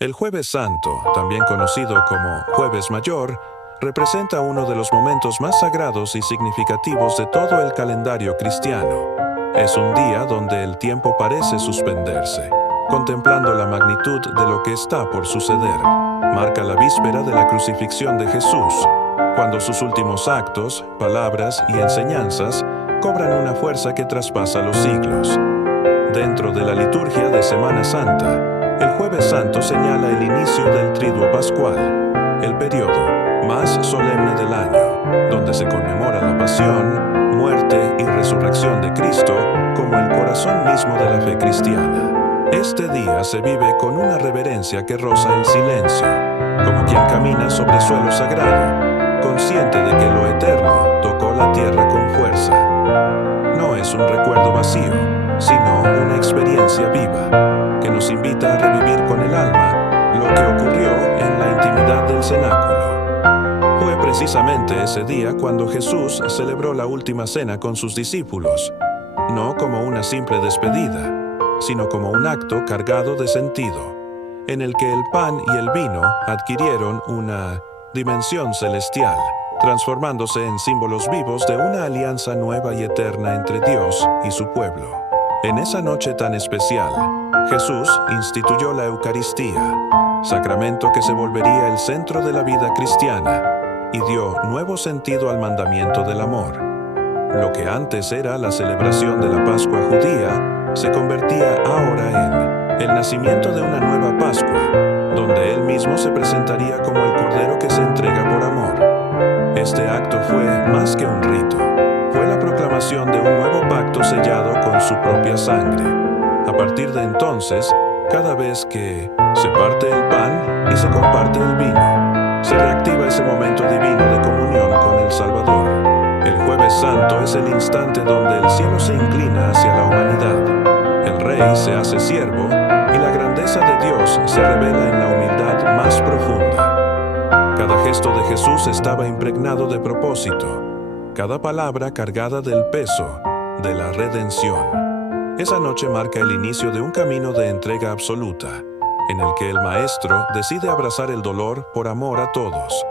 El Jueves Santo, también conocido como Jueves Mayor, representa uno de los momentos más sagrados y significativos de todo el calendario cristiano. Es un día donde el tiempo parece suspenderse, contemplando la magnitud de lo que está por suceder. Marca la víspera de la crucifixión de Jesús, cuando sus últimos actos, palabras y enseñanzas cobran una fuerza que traspasa los siglos. Dentro de la liturgia de Semana Santa, el Jueves Santo señala el inicio del Triduo Pascual, el periodo más solemne del año, donde se conmemora la pasión, muerte y resurrección de Cristo como el corazón mismo de la fe cristiana. Este día se vive con una reverencia que roza el silencio, como quien camina sobre suelo sagrado, consciente de que lo eterno tocó la tierra con fuerza. No es un recuerdo vacío, sino una experiencia viva, que nos invita a revivir con el alma lo que ocurrió en la intimidad del cenáculo. Fue precisamente ese día cuando Jesús celebró la última cena con sus discípulos, no como una simple despedida, sino como un acto cargado de sentido, en el que el pan y el vino adquirieron una dimensión celestial, transformándose en símbolos vivos de una alianza nueva y eterna entre Dios y su pueblo. En esa noche tan especial, Jesús instituyó la Eucaristía, sacramento que se volvería el centro de la vida cristiana, y dio nuevo sentido al mandamiento del amor. Lo que antes era la celebración de la Pascua judía, se convertía ahora en el nacimiento de una nueva Pascua, donde Él mismo se presentaría como el Cordero que se entrega por amor. Este acto fue más que un rito, fue la proclamación de un nuevo pacto sellado con su propia sangre. A partir de entonces, cada vez que se parte el pan y se comparte el vino, se reactiva ese momento divino de comunión con el Salvador. El Jueves Santo es el instante donde el cielo se inclina hacia la humanidad. El Rey se hace siervo y la grandeza de Dios se revela en la humildad más profunda. Cada gesto de Jesús estaba impregnado de propósito, cada palabra cargada del peso de la redención. Esa noche marca el inicio de un camino de entrega absoluta, en el que el Maestro decide abrazar el dolor por amor a todos.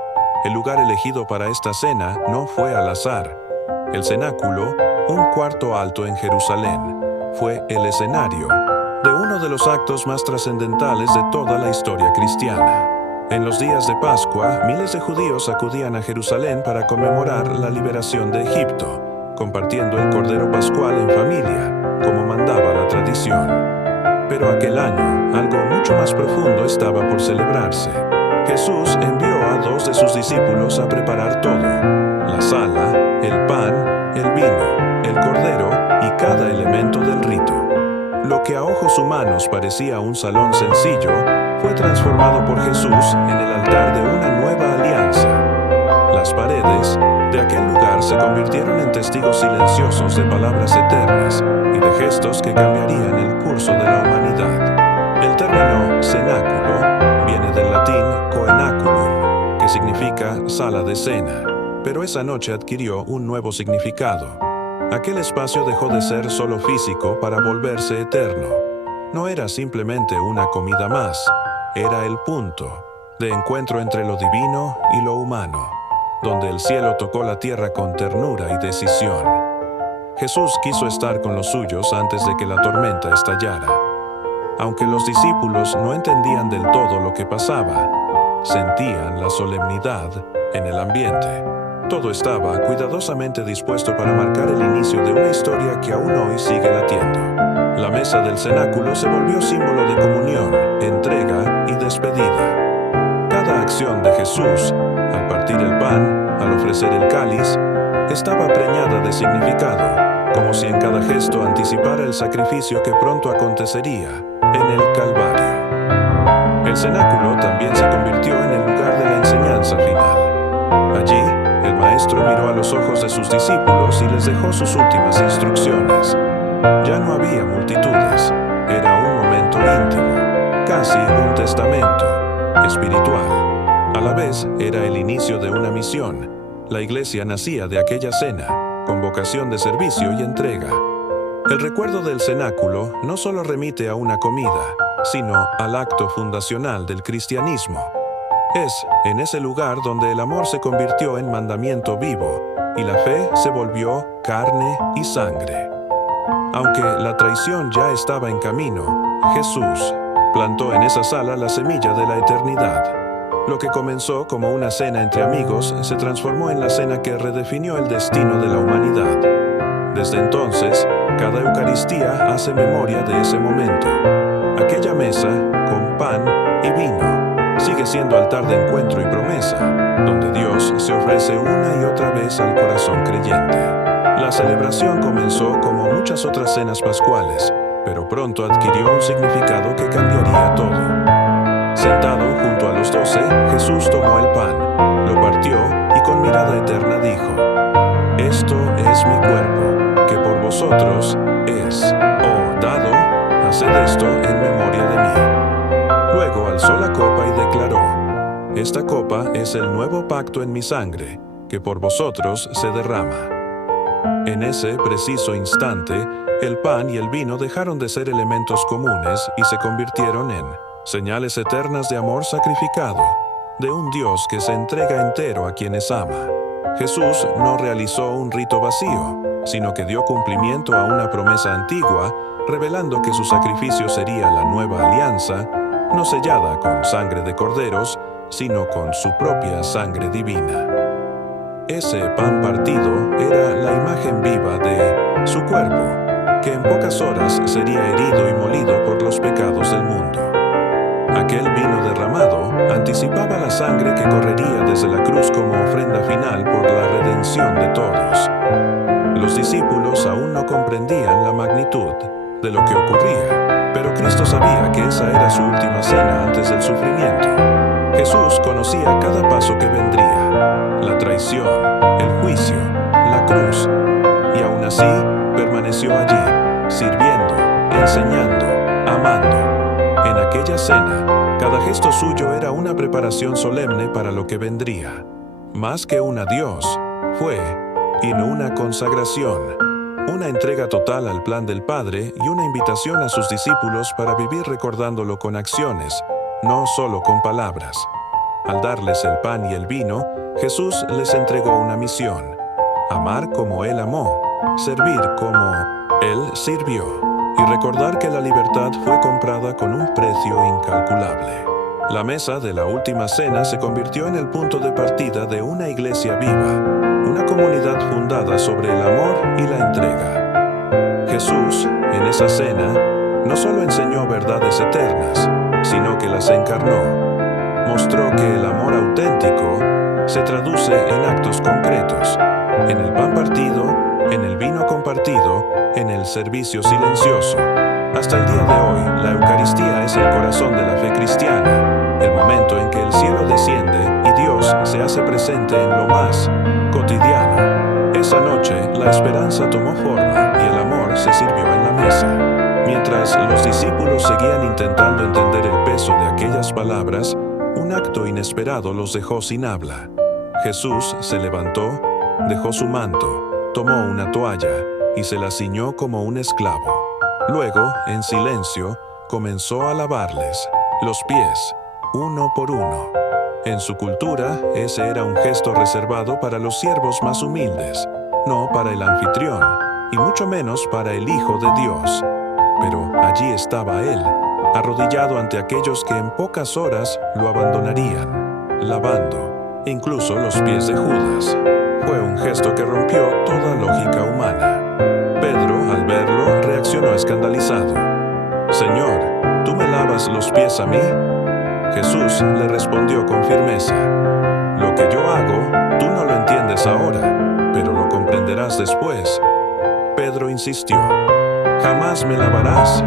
El lugar elegido para esta cena no fue al azar. El cenáculo, un cuarto alto en Jerusalén, fue el escenario de uno de los actos más trascendentales de toda la historia cristiana. En los días de Pascua, miles de judíos acudían a Jerusalén para conmemorar la liberación de Egipto, compartiendo el Cordero Pascual en familia, como mandaba la tradición. Pero aquel año, algo mucho más profundo estaba por celebrarse. Jesús envió a 2 de sus discípulos a preparar todo: la sala, el pan, el vino, el cordero y cada elemento del rito. Lo que a ojos humanos parecía un salón sencillo, fue transformado por Jesús en el altar de una nueva alianza. Las paredes de aquel lugar se convirtieron en testigos silenciosos de palabras eternas y de gestos que cambiarían el curso de la humanidad. El término cenáculo viene del latín coenaculum, que significa sala de cena, pero esa noche adquirió un nuevo significado. Aquel espacio dejó de ser solo físico para volverse eterno. No era simplemente una comida más, era el punto de encuentro entre lo divino y lo humano, donde el cielo tocó la tierra con ternura y decisión. Jesús quiso estar con los suyos antes de que la tormenta estallara. Aunque los discípulos no entendían del todo lo que pasaba, sentían la solemnidad en el ambiente. Todo estaba cuidadosamente dispuesto para marcar el inicio de una historia que aún hoy sigue latiendo. La mesa del cenáculo se volvió símbolo de comunión, entrega y despedida. Cada acción de Jesús, al partir el pan, al ofrecer el cáliz, estaba preñada de significado, como si en cada gesto anticipara el sacrificio que pronto acontecería en el Calvario. El cenáculo también se convirtió en el lugar de la enseñanza final. Allí, el Maestro miró a los ojos de sus discípulos y les dejó sus últimas instrucciones. Ya no había multitudes, era un momento íntimo, casi un testamento espiritual. A la vez, era el inicio de una misión. La iglesia nacía de aquella cena, con vocación de servicio y entrega. El recuerdo del cenáculo no solo remite a una comida, sino al acto fundacional del cristianismo. Es en ese lugar donde el amor se convirtió en mandamiento vivo y la fe se volvió carne y sangre. Aunque la traición ya estaba en camino, Jesús plantó en esa sala la semilla de la eternidad. Lo que comenzó como una cena entre amigos se transformó en la cena que redefinió el destino de la humanidad. Desde entonces, cada Eucaristía hace memoria de ese momento. Aquella mesa, con pan y vino, sigue siendo altar de encuentro y promesa, donde Dios se ofrece una y otra vez al corazón creyente. La celebración comenzó como muchas otras cenas pascuales, pero pronto adquirió un significado que cambiaría todo. Sentado junto a los 12, Jesús tomó el pan, lo partió y con mirada eterna dijo: «Esto es mi cuerpo, que por vosotros es, dado, haced esto en memoria de mí». Luego alzó la copa y declaró: «Esta copa es el nuevo pacto en mi sangre, que por vosotros se derrama». En ese preciso instante, el pan y el vino dejaron de ser elementos comunes y se convirtieron en señales eternas de amor sacrificado, de un Dios que se entrega entero a quienes ama. Jesús no realizó un rito vacío, sino que dio cumplimiento a una promesa antigua, revelando que su sacrificio sería la nueva alianza, no sellada con sangre de corderos, sino con su propia sangre divina. Ese pan partido era la imagen viva de su cuerpo, que en pocas horas sería herido y molido por los pecados del mundo. Aquel vino derramado anticipaba la sangre que correría desde la cruz como ofrenda final por la redención de todos. Los discípulos aún no comprendían la magnitud de lo que ocurría, pero Cristo sabía que esa era su última cena antes del sufrimiento. Jesús conocía cada paso que vendría: la traición, el juicio, la cruz, y aún así permaneció allí, sirviendo, enseñando, amando. En aquella cena, cada gesto suyo era una preparación solemne para lo que vendría. Más que un adiós, fue una consagración, una entrega total al plan del Padre y una invitación a sus discípulos para vivir recordándolo con acciones, no solo con palabras. Al darles el pan y el vino, Jesús les entregó una misión: amar como Él amó, servir como Él sirvió, y recordar que la libertad fue comprada con un precio incalculable. La mesa de la última cena se convirtió en el punto de partida de una iglesia viva, una comunidad fundada sobre el amor y la entrega. Jesús, en esa cena, no solo enseñó verdades eternas, sino que las encarnó. Mostró que el amor auténtico se traduce en actos concretos, en el pan partido, en el vino compartido, en el servicio silencioso. Hasta el día de hoy, la Eucaristía es el corazón de la fe cristiana, el momento en que el cielo desciende y Dios se hace presente en lo más cotidiano. Esa noche, la esperanza tomó forma y el amor se sirvió en la mesa. Mientras los discípulos seguían intentando entender el peso de aquellas palabras, un acto inesperado los dejó sin habla. Jesús se levantó, dejó su manto, tomó una toalla y se la ciñó como un esclavo. Luego, en silencio, comenzó a lavarles los pies, uno por uno. En su cultura, ese era un gesto reservado para los siervos más humildes, no para el anfitrión, y mucho menos para el Hijo de Dios. Pero allí estaba Él, arrodillado ante aquellos que en pocas horas lo abandonarían, lavando incluso los pies de Judas. Fue un gesto que rompió toda lógica humana. Pedro, al verlo, reaccionó escandalizado. «Señor, ¿tú me lavas los pies a mí?». Jesús le respondió con firmeza: «Lo que yo hago, tú no lo entiendes ahora, pero lo comprenderás después». Pedro insistió: «Jamás me lavarás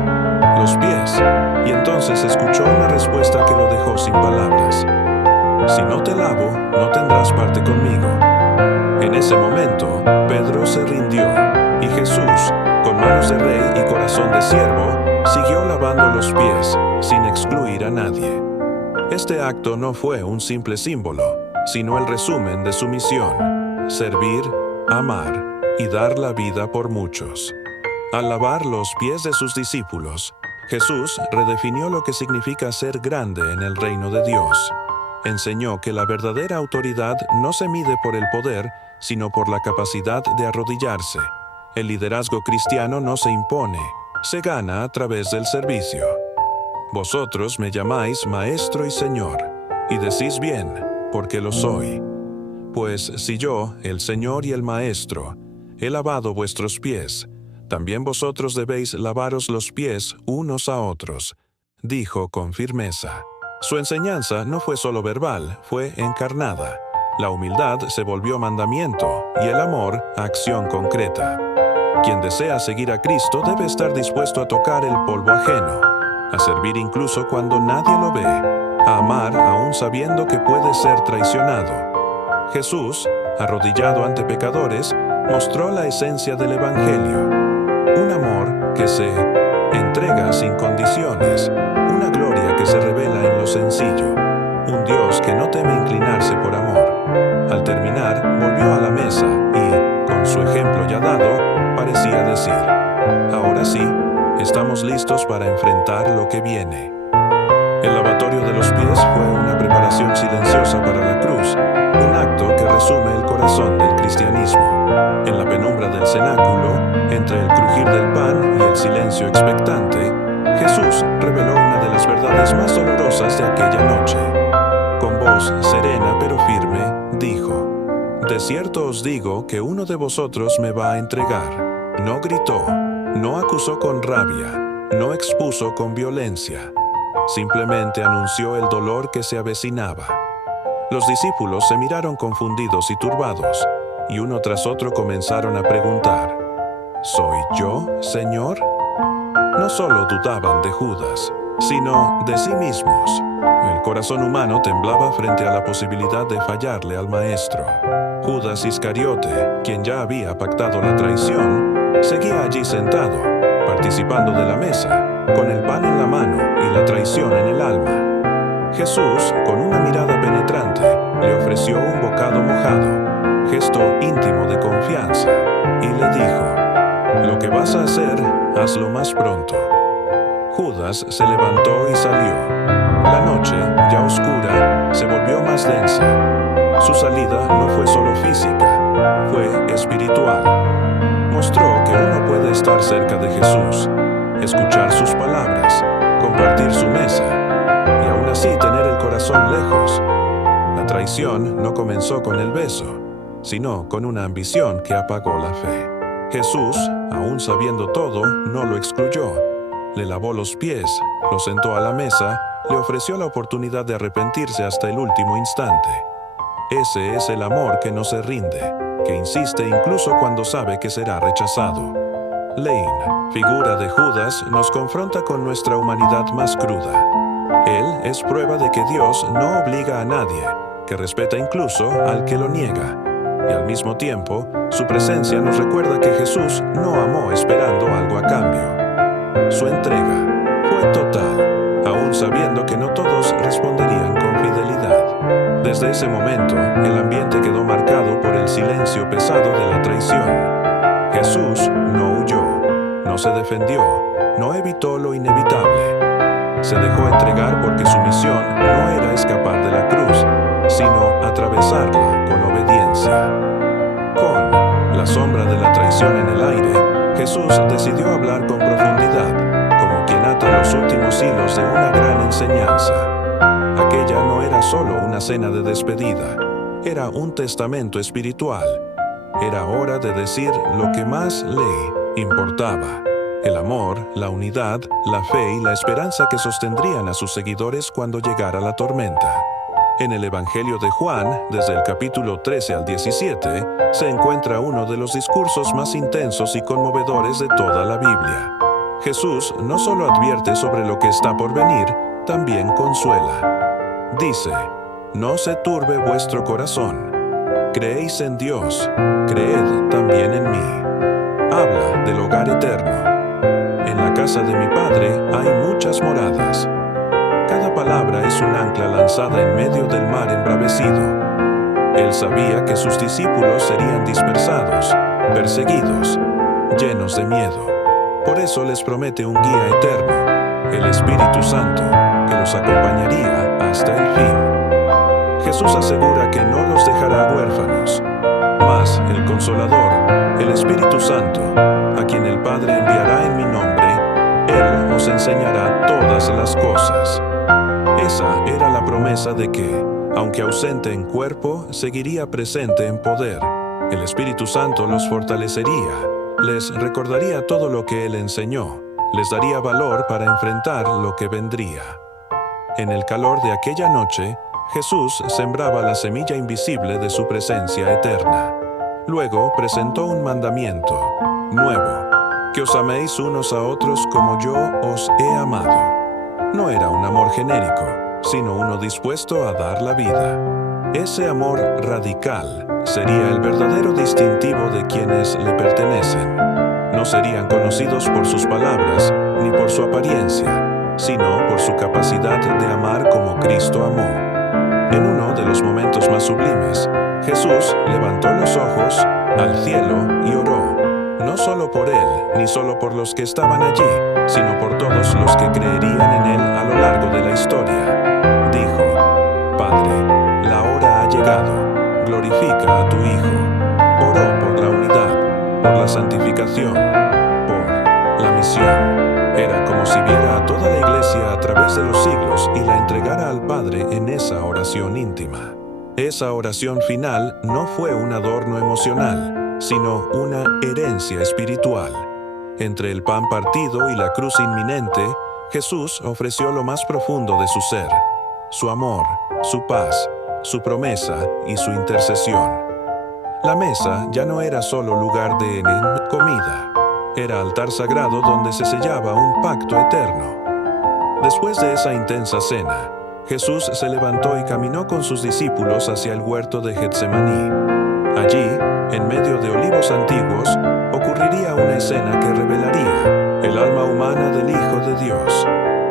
los pies». Y entonces escuchó una respuesta que lo dejó sin palabras: «Si no te lavo, no tendrás parte conmigo». En ese momento, Pedro se rindió, y Jesús, con manos de rey y corazón de siervo, siguió lavando los pies, sin excluir a nadie. Este acto no fue un simple símbolo, sino el resumen de su misión: servir, amar y dar la vida por muchos. Al lavar los pies de sus discípulos, Jesús redefinió lo que significa ser grande en el reino de Dios. Enseñó que la verdadera autoridad no se mide por el poder, sino por la capacidad de arrodillarse. El liderazgo cristiano no se impone, se gana a través del servicio. Vosotros me llamáis Maestro y Señor, y decís bien, porque lo soy. Pues si yo, el Señor y el Maestro, he lavado vuestros pies, también vosotros debéis lavaros los pies unos a otros, dijo con firmeza. Su enseñanza no fue solo verbal, fue encarnada. La humildad se volvió mandamiento y el amor acción concreta. Quien desea seguir a Cristo debe estar dispuesto a tocar el polvo ajeno, a servir incluso cuando nadie lo ve, a amar aún sabiendo que puede ser traicionado. Jesús, arrodillado ante pecadores, mostró la esencia del Evangelio. Un amor que se entrega sin condiciones, una gloria que se revela en lo sencillo, un Dios que no teme inclinarse por amor. Al terminar, volvió a la mesa y, con su ejemplo ya dado, parecía decir: ahora sí, estamos listos para enfrentar lo que viene. El lavatorio de los pies fue una preparación silenciosa para la cruz, un acto que resume el corazón del cristianismo. En la penumbra del cenáculo, entre el crujir del pan y el silencio expectante, Jesús reveló una de las verdades más dolorosas de aquella noche. Con voz serena pero firme, dijo: de cierto os digo que uno de vosotros me va a entregar. No gritó, no acusó con rabia, no expuso con violencia. Simplemente anunció el dolor que se avecinaba. Los discípulos se miraron confundidos y turbados, y uno tras otro comenzaron a preguntar: ¿soy yo, Señor? No solo dudaban de Judas, sino de sí mismos. El corazón humano temblaba frente a la posibilidad de fallarle al Maestro. Judas Iscariote, quien ya había pactado la traición, seguía allí sentado, participando de la mesa, con el pan en la mano y la traición en el alma. Jesús, con una mirada penetrante, le ofreció un bocado mojado, gesto íntimo de confianza, y le dijo: lo que vas a hacer, hazlo más pronto. Judas se levantó y salió. La noche, ya oscura, se volvió más densa. Su salida no fue solo física, fue espiritual. Mostró que uno puede estar cerca de Jesús, escuchar sus palabras, compartir su mesa, y aún así tener el corazón lejos. La traición no comenzó con el beso, sino con una ambición que apagó la fe. Jesús, aún sabiendo todo, no lo excluyó. Le lavó los pies, lo sentó a la mesa, le ofreció la oportunidad de arrepentirse hasta el último instante. Ese es el amor que no se rinde, que insiste incluso cuando sabe que será rechazado. Lane, figura de Judas, nos confronta con nuestra humanidad más cruda. Él es prueba de que Dios no obliga a nadie, que respeta incluso al que lo niega. Y al mismo tiempo, su presencia nos recuerda que Jesús no amó esperando algo a cambio. Su entrega fue total, aún sabiendo que no todos responderían con fidelidad. Desde ese momento, el ambiente quedó marcado por el silencio pesado de la traición. Jesús no huyó, no se defendió, no evitó lo inevitable. Se dejó entregar porque su misión no era escapar de la cruz, sino atravesarla con obediencia. Con la sombra de la traición en el aire, Jesús decidió hablar con profundidad, como quien ata los últimos hilos de una gran enseñanza. Aquella no era solo una cena de despedida, era un testamento espiritual. Era hora de decir lo que más le importaba: el amor, la unidad, la fe y la esperanza que sostendrían a sus seguidores cuando llegara la tormenta. En el Evangelio de Juan, desde el capítulo 13 al 17, se encuentra uno de los discursos más intensos y conmovedores de toda la Biblia. Jesús no solo advierte sobre lo que está por venir, también consuela. Dice: no se turbe vuestro corazón. Creéis en Dios, creed también en mí. Habla del hogar eterno. En la casa de mi Padre hay muchas moradas. Cada palabra es un ancla lanzada en medio del mar embravecido. Él sabía que sus discípulos serían dispersados, perseguidos, llenos de miedo. Por eso les promete un guía eterno, el Espíritu Santo, que los acompañaría hasta el fin. Jesús asegura que no los dejará huérfanos, mas el Consolador, el Espíritu Santo, a quien el Padre enviará en mi nombre, Él os enseñará todas las cosas. Esa era la promesa de que, aunque ausente en cuerpo, seguiría presente en poder. El Espíritu Santo los fortalecería, les recordaría todo lo que Él enseñó, les daría valor para enfrentar lo que vendría. En el calor de aquella noche, Jesús sembraba la semilla invisible de su presencia eterna. Luego presentó un mandamiento nuevo, que os améis unos a otros como yo os he amado. No era un amor genérico, sino uno dispuesto a dar la vida. Ese amor radical sería el verdadero distintivo de quienes le pertenecen. No serían conocidos por sus palabras ni por su apariencia, sino por su capacidad de amar como Cristo amó. En uno de los momentos más sublimes, Jesús levantó los ojos al cielo y oró, no solo por él, ni solo por los que estaban allí, sino por todos los que creerían en él a lo largo de la historia. Dijo: Padre, la hora ha llegado, glorifica a tu Hijo. Oró por la unidad, por la santificación, por la misión. Era como si viera a toda la iglesia a través de los siglos y la entregara al Padre en esa oración íntima. Esa oración final no fue un adorno emocional, sino una herencia espiritual. Entre el pan partido y la cruz inminente, Jesús ofreció lo más profundo de su ser: su amor, su paz, su promesa y su intercesión. La mesa ya no era solo lugar de comida. Era altar sagrado donde se sellaba un pacto eterno. Después de esa intensa cena, Jesús se levantó y caminó con sus discípulos hacia el huerto de Getsemaní. Allí, en medio de olivos antiguos, ocurriría una escena que revelaría el alma humana del Hijo de Dios.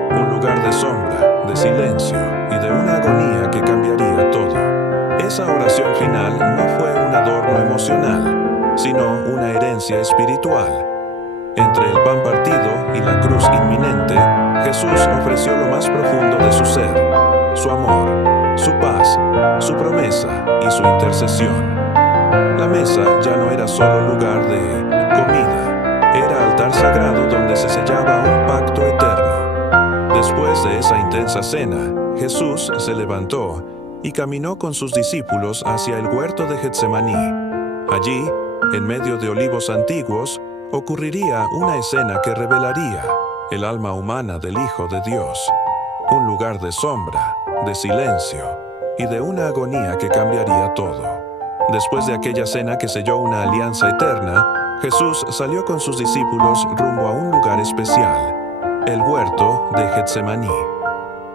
Un lugar de sombra, de silencio y de una agonía que cambiaría todo. Esa oración final no fue un adorno emocional, sino una herencia espiritual. Entre el pan partido y la cruz inminente, Jesús ofreció lo más profundo de su ser: su amor, su paz, su promesa y su intercesión. La mesa ya no era solo lugar de comida, era altar sagrado donde se sellaba un pacto eterno. Después de esa intensa cena, Jesús se levantó y caminó con sus discípulos hacia el huerto de Getsemaní. Allí, en medio de olivos antiguos, ocurriría una escena que revelaría el alma humana del Hijo de Dios. Un lugar de sombra, de silencio y de una agonía que cambiaría todo. Después de aquella cena que selló una alianza eterna, Jesús salió con sus discípulos rumbo a un lugar especial, el huerto de Getsemaní.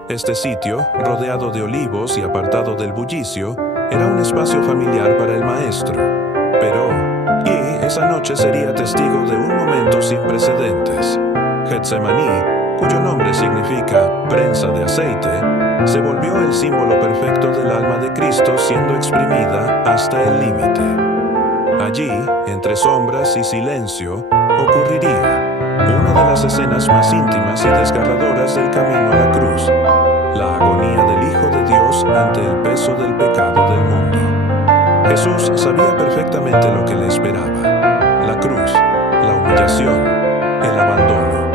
Este sitio, rodeado de olivos y apartado del bullicio, era un espacio familiar para el Maestro. Pero esa noche sería testigo de un momento sin precedentes. Getsemaní, cuyo nombre significa prensa de aceite, se volvió el símbolo perfecto del alma de Cristo siendo exprimida hasta el límite. Allí, entre sombras y silencio, ocurriría una de las escenas más íntimas y desgarradoras del camino a la cruz: la agonía del Hijo de Dios ante el peso del pecado del mundo. Jesús sabía perfectamente lo que le esperaba: la cruz, la humillación, el abandono.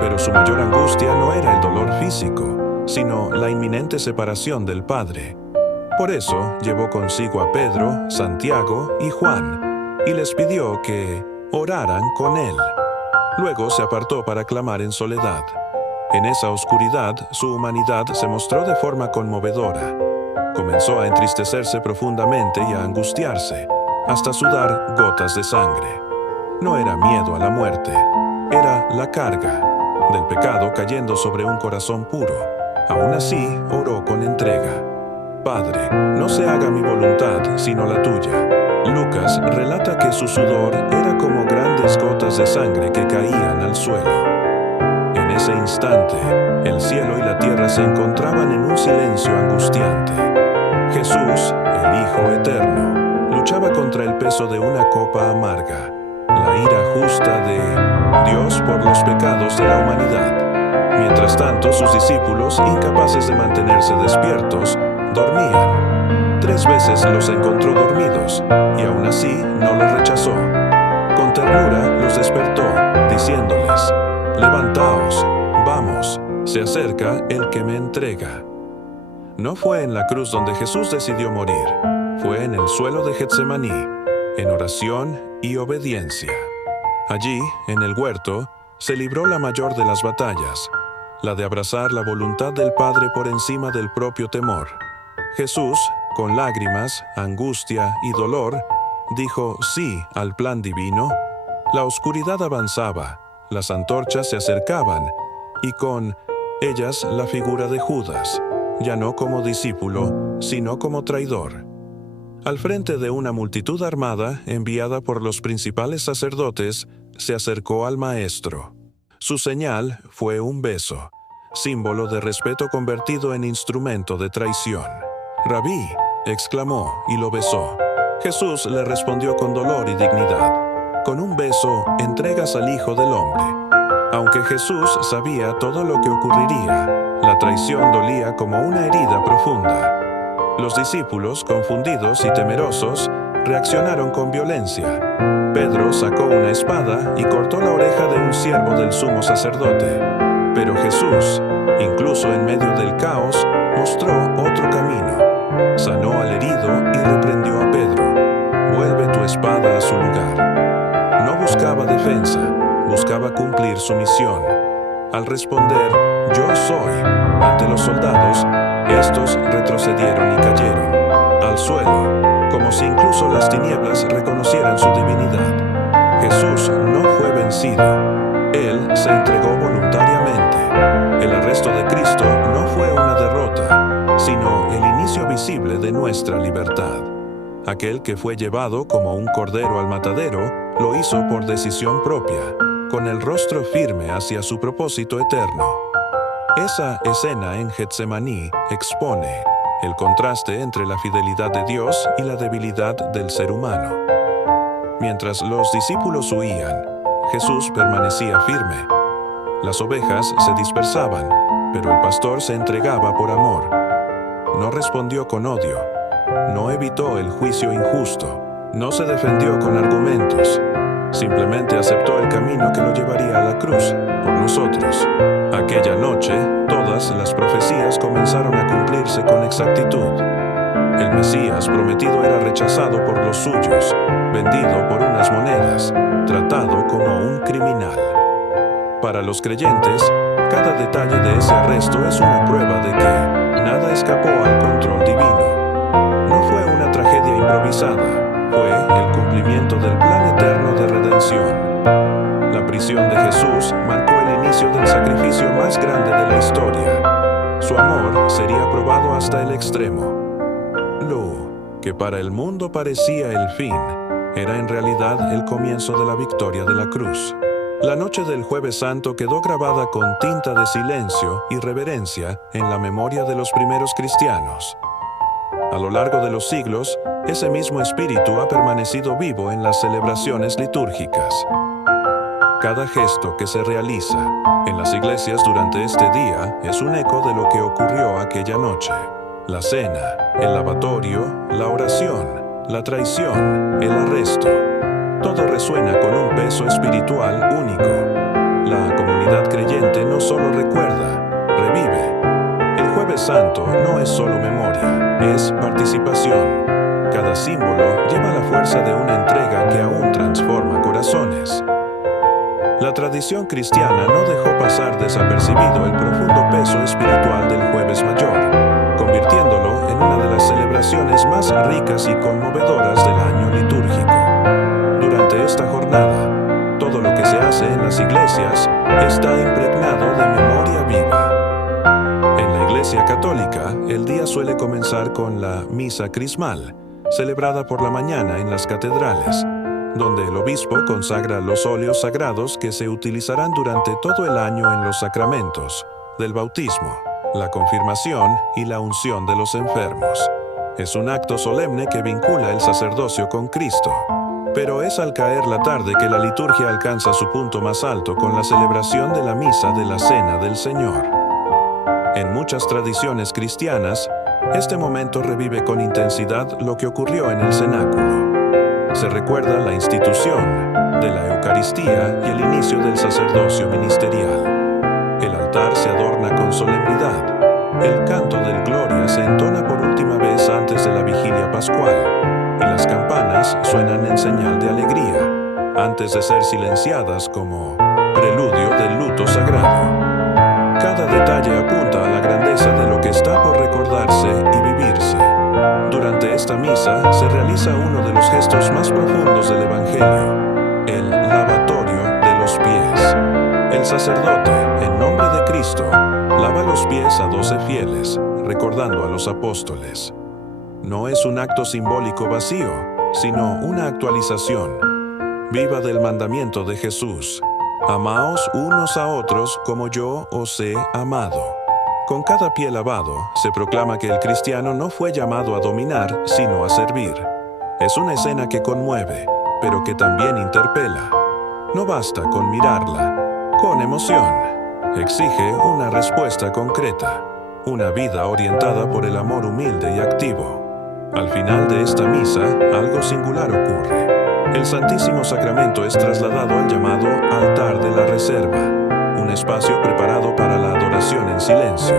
Pero su mayor angustia no era el dolor físico, sino la inminente separación del Padre. Por eso llevó consigo a Pedro, Santiago y Juan, y les pidió que oraran con él. Luego se apartó para clamar en soledad. En esa oscuridad, su humanidad se mostró de forma conmovedora. Comenzó a entristecerse profundamente y a angustiarse, hasta sudar gotas de sangre. No era miedo a la muerte, era la carga del pecado cayendo sobre un corazón puro. Aún así, oró con entrega: Padre, no se haga mi voluntad, sino la tuya. Lucas relata que su sudor era como grandes gotas de sangre que caían al suelo. En ese instante, el cielo y la tierra se encontraban en un silencio angustiante. Jesús, el Hijo Eterno, luchaba contra el peso de una copa amarga, la ira justa de Dios por los pecados de la humanidad. Mientras tanto, sus discípulos, incapaces de mantenerse despiertos, dormían. 3 veces los encontró dormidos, y aún así no los rechazó. Con ternura los despertó, diciéndoles: «Levantaos, vamos, se acerca el que me entrega». No fue en la cruz donde Jesús decidió morir, fue en el suelo de Getsemaní, en oración y obediencia. Allí, en el huerto, se libró la mayor de las batallas, la de abrazar la voluntad del Padre por encima del propio temor. Jesús, con lágrimas, angustia y dolor, dijo sí al plan divino. La oscuridad avanzaba, las antorchas se acercaban, y con ellas la figura de Judas, ya no como discípulo, sino como traidor. Al frente de una multitud armada, enviada por los principales sacerdotes, se acercó al Maestro. Su señal fue un beso, símbolo de respeto convertido en instrumento de traición. «Rabí», exclamó y lo besó. Jesús le respondió con dolor y dignidad: «Con un beso entregas al Hijo del Hombre». Aunque Jesús sabía todo lo que ocurriría, la traición dolía como una herida profunda. Los discípulos, confundidos y temerosos, reaccionaron con violencia. Pedro sacó una espada y cortó la oreja de un siervo del sumo sacerdote. Pero Jesús, incluso en medio del caos, mostró otro camino. Sanó al herido y reprendió a Pedro: «Vuelve tu espada a su lugar». No buscaba defensa, buscaba cumplir su misión. Al responder «Yo soy» ante los soldados, estos retrocedieron y cayeron al suelo, como si incluso las tinieblas reconocieran su divinidad. Jesús no fue vencido. Él se entregó voluntariamente. El arresto de Cristo no fue una derrota, sino el inicio visible de nuestra libertad. Aquel que fue llevado como un cordero al matadero, lo hizo por decisión propia, con el rostro firme hacia su propósito eterno. Esa escena en Getsemaní expone el contraste entre la fidelidad de Dios y la debilidad del ser humano. Mientras los discípulos huían, Jesús permanecía firme. Las ovejas se dispersaban, pero el pastor se entregaba por amor. No respondió con odio, no evitó el juicio injusto, no se defendió con argumentos. Simplemente aceptó el camino que lo llevaría a la cruz por nosotros. Aquella noche, todas las profecías comenzaron a cumplirse con exactitud. El Mesías prometido era rechazado por los suyos, vendido por unas monedas, tratado como un criminal. Para los creyentes, cada detalle de ese arresto es una prueba de que nada escapó al control divino. No fue una tragedia improvisada. Fue el cumplimiento del plan eterno de redención. La prisión de Jesús marcó el inicio del sacrificio más grande de la historia. Su amor sería probado hasta el extremo. Lo que para el mundo parecía el fin, era en realidad el comienzo de la victoria de la cruz. La noche del Jueves Santo quedó grabada con tinta de silencio y reverencia en la memoria de los primeros cristianos. A lo largo de los siglos, ese mismo espíritu ha permanecido vivo en las celebraciones litúrgicas. Cada gesto que se realiza en las iglesias durante este día es un eco de lo que ocurrió aquella noche. La cena, el lavatorio, la oración, la traición, el arresto. Todo resuena con un peso espiritual único. La comunidad creyente no solo recuerda, revive. El Jueves Santo no es solo memoria, es participación. Cada símbolo lleva la fuerza de una entrega que aún transforma corazones. La tradición cristiana no dejó pasar desapercibido el profundo peso espiritual del Jueves Mayor, convirtiéndolo en una de las celebraciones más ricas y conmovedoras del año litúrgico. Durante esta jornada, todo lo que se hace en las iglesias está impregnado de memoria viva. En la Iglesia Católica, el día suele comenzar con la Misa Crismal, celebrada por la mañana en las catedrales, donde el obispo consagra los óleos sagrados que se utilizarán durante todo el año en los sacramentos del bautismo, la confirmación y la unción de los enfermos. Es un acto solemne que vincula el sacerdocio con Cristo. Pero es al caer la tarde que la liturgia alcanza su punto más alto con la celebración de la misa de la Cena del Señor. En muchas tradiciones cristianas, este momento revive con intensidad lo que ocurrió en el cenáculo. Se recuerda la institución de la Eucaristía y el inicio del sacerdocio ministerial. El altar se adorna con solemnidad. El canto del Gloria se entona por última vez antes de la vigilia pascual, y las campanas suenan en señal de alegría, antes de ser silenciadas como preludio del luto sagrado. Cada detalle apunta a la grandeza de lo que está por recordarse y vivirse. Durante esta misa se realiza uno de los gestos más profundos del Evangelio, el lavatorio de los pies. El sacerdote, en nombre de Cristo, lava los pies a 12 fieles, recordando a los apóstoles. No es un acto simbólico vacío, sino una actualización viva del mandamiento de Jesús. Amaos unos a otros como yo os he amado. Con cada pie lavado, se proclama que el cristiano no fue llamado a dominar, sino a servir. Es una escena que conmueve, pero que también interpela. No basta con mirarla, con emoción. Exige una respuesta concreta, una vida orientada por el amor humilde y activo. Al final de esta misa, algo singular ocurre. El Santísimo Sacramento es trasladado al llamado altar de la reserva, un espacio preparado para la adoración en silencio.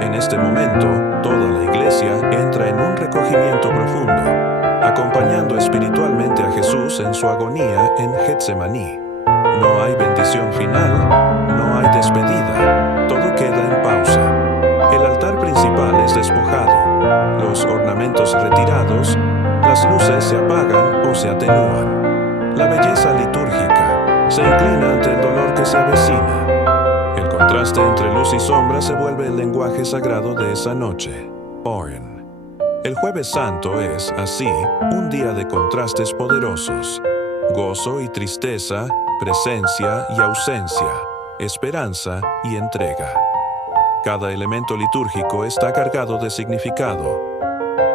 En este momento, toda la Iglesia entra en un recogimiento profundo, acompañando espiritualmente a Jesús en su agonía en Getsemaní. No hay bendición final, no hay despedida, todo queda en pausa. El altar principal es despojado, los ornamentos retirados, las luces se apagan o se atenúan. La belleza litúrgica se inclina ante el dolor que se avecina. El contraste entre luz y sombra se vuelve el lenguaje sagrado de esa noche. Oren. El Jueves Santo es, así, un día de contrastes poderosos. Gozo y tristeza, presencia y ausencia, esperanza y entrega. Cada elemento litúrgico está cargado de significado.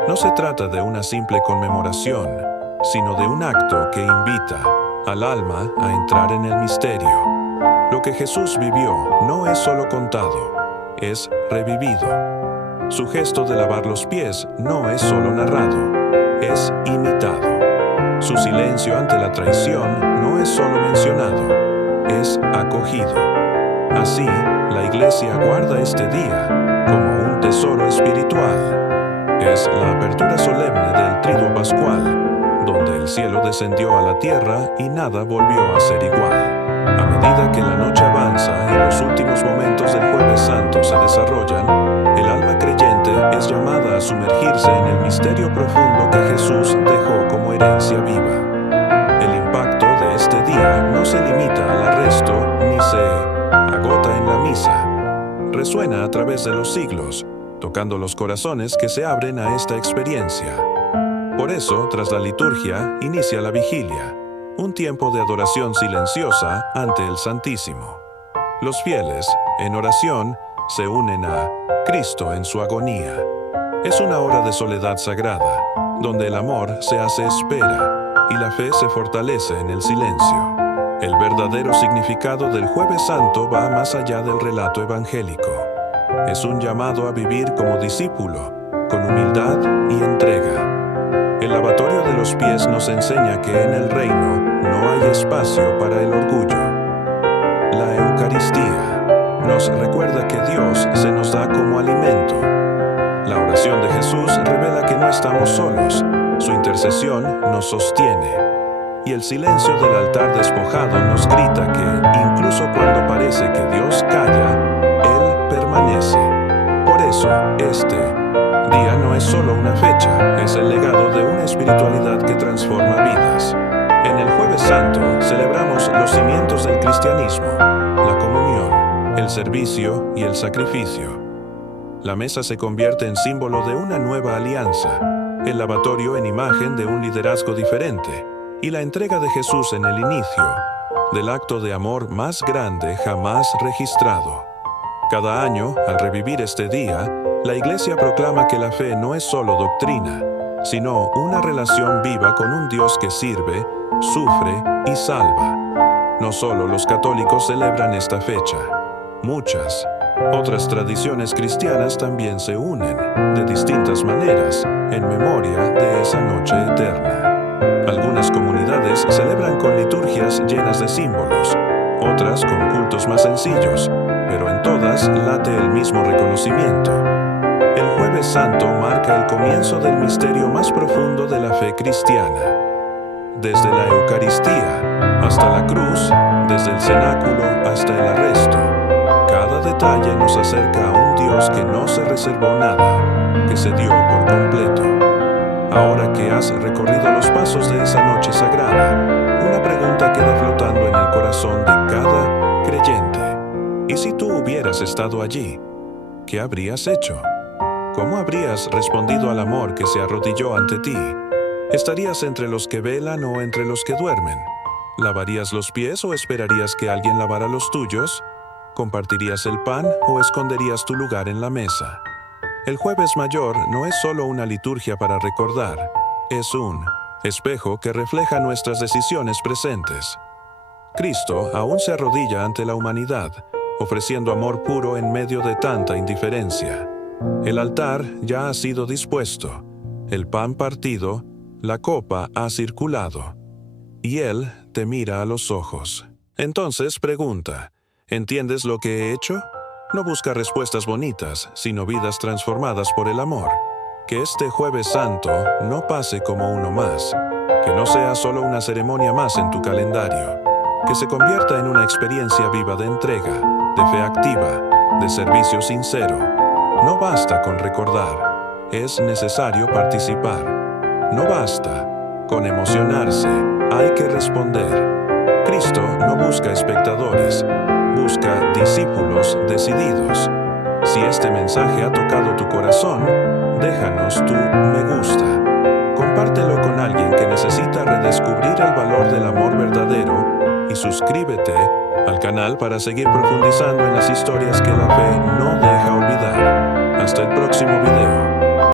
No se trata de una simple conmemoración, sino de un acto que invita al alma a entrar en el misterio. Lo que Jesús vivió no es solo contado, es revivido. Su gesto de lavar los pies no es solo narrado, es imitado. Su silencio ante la traición no es solo mencionado, es acogido. Así, la Iglesia guarda este día como un tesoro espiritual. Es la apertura solemne del Triduo Pascual, donde el cielo descendió a la tierra y nada volvió a ser igual. A medida que la noche avanza y los últimos momentos del Jueves Santo se desarrollan, el alma creyente es llamada a sumergirse en el misterio profundo que Jesús dejó como herencia viva. El impacto de este día no se limita al arresto ni se agota en la misa. Resuena a través de los siglos, tocando los corazones que se abren a esta experiencia. Por eso, tras la liturgia, inicia la vigilia, un tiempo de adoración silenciosa ante el Santísimo. Los fieles, en oración, se unen a Cristo en su agonía. Es una hora de soledad sagrada, donde el amor se hace espera y la fe se fortalece en el silencio. El verdadero significado del Jueves Santo va más allá del relato evangélico. Es un llamado a vivir como discípulo, con humildad y entrega. El lavatorio de los pies nos enseña que en el reino no hay espacio para el orgullo. La Eucaristía nos recuerda que Dios se nos da como alimento. La oración de Jesús revela que no estamos solos, su intercesión nos sostiene. Y el silencio del altar despojado nos grita que, incluso cuando parece que Dios calla, Él permanece. Por eso, este día no es solo una fecha, es el legado de una espiritualidad que transforma vidas. En el Jueves Santo celebramos los cimientos del cristianismo, la comunión, el servicio y el sacrificio. La mesa se convierte en símbolo de una nueva alianza, el lavatorio en imagen de un liderazgo diferente, y la entrega de Jesús en el inicio del acto de amor más grande jamás registrado. Cada año, al revivir este día, la Iglesia proclama que la fe no es solo doctrina, sino una relación viva con un Dios que sirve, sufre y salva. No solo los católicos celebran esta fecha. Muchas otras tradiciones cristianas también se unen, de distintas maneras, en memoria de esa noche eterna. Algunas comunidades celebran con liturgias llenas de símbolos, otras con cultos más sencillos, pero en todas late el mismo reconocimiento. El Jueves Santo marca el comienzo del misterio más profundo de la fe cristiana. Desde la Eucaristía hasta la cruz, desde el cenáculo hasta el arresto, cada detalle nos acerca a un Dios que no se reservó nada, que se dio por completo. Ahora que has recorrido los pasos de esa noche sagrada, una pregunta queda flotando en el corazón de cada creyente. ¿Y si tú hubieras estado allí? ¿Qué habrías hecho? ¿Cómo habrías respondido al amor que se arrodilló ante ti? ¿Estarías entre los que velan o entre los que duermen? ¿Lavarías los pies o esperarías que alguien lavara los tuyos? ¿Compartirías el pan o esconderías tu lugar en la mesa? El Jueves Mayor no es solo una liturgia para recordar, es un espejo que refleja nuestras decisiones presentes. Cristo aún se arrodilla ante la humanidad, ofreciendo amor puro en medio de tanta indiferencia. El altar ya ha sido dispuesto, el pan partido, la copa ha circulado, y Él te mira a los ojos. Entonces pregunta, ¿entiendes lo que he hecho? No busca respuestas bonitas, sino vidas transformadas por el amor. Que este Jueves Santo no pase como uno más, que no sea solo una ceremonia más en tu calendario, que se convierta en una experiencia viva de entrega, de fe activa, de servicio sincero. No basta con recordar, es necesario participar. No basta con emocionarse, hay que responder. Cristo no busca espectadores, busca discípulos decididos. Si este mensaje ha tocado tu corazón, déjanos tu me gusta. Compártelo con alguien que necesita redescubrir el valor del amor verdadero y suscríbete al canal para seguir profundizando en las historias que la fe no deja olvidar. Hasta el próximo video.